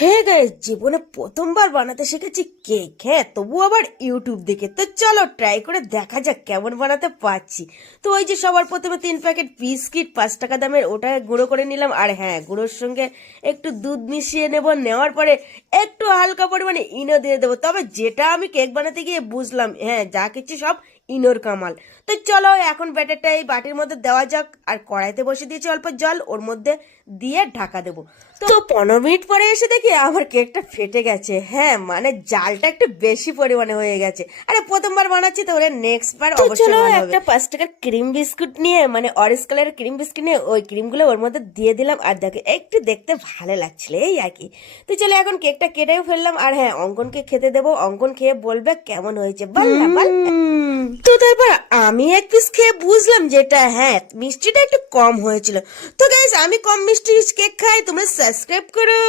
হ্যাঁ গাইস, জীবনে প্রথমবার বানাতে শিখেছি কেক। হ্যাঁ, তবু আবার ইউটিউব দেখে। তো চলো ট্রাই করে দেখা যাক কেমন বানাতে পারছি। তো ওই যে সবার প্রথমে 3 প্যাকেট বিস্কিট 5 টাকা দামের ওটা গুঁড়ো করে নিলাম। আর হ্যাঁ, গুঁড়োর সঙ্গে একটু দুধ মিশিয়ে নেব। নেওয়ার পরে একটু হালকা পরিমাণে ইনো দিয়ে দেবো। তবে যেটা আমি কেক বানাতে গিয়ে বুঝলাম, হ্যাঁ, যা কিছু সব ইনোর কামাল। তো চলো এখন ব্যাটারটা এই বাটির মধ্যে দেওয়া যাক। আর কড়াইতে বসে দিয়েছি অল্প জল, ওর মধ্যে দিয়ে ঢাকা দেবো। তো 15 মিনিট পরে এসে দেখি আমার কেকটা ফেটে গেছে। হ্যাঁ, মানে জালটা একটু বেশি পরিমাণে হয়ে গেছে। আরে প্রথমবার বানাচ্ছি তো, ওরে নেক্সট বার অবশ্যই ভালো হবে। একটা 5 টাকার ক্রিম বিস্কুট নিয়ে, মানে অরেঞ্জ কালারের ক্রিম বিস্কুট নিয়ে ওই ক্রিমগুলো ওর মধ্যে দিয়ে দিলাম। আর দেখো একটু দেখতে ভালো লাগছিল, এই আর কি। তো চলো এখন কেকটা কেটেও ফেললাম। আর হ্যাঁ, অঙ্কনকে খেতে দেবো। অঙ্কন খেয়ে বলবে কেমন হয়েছে। তো তারপর আমি এক পিস খেয়ে বুঝলাম যেটা, হ্যাঁ, মিষ্টিটা একটু কম হয়েছিল। তো গাইস, আমি কম মিষ্টি কেক খাই, তোমরা সাবস্ক্রাইব করো।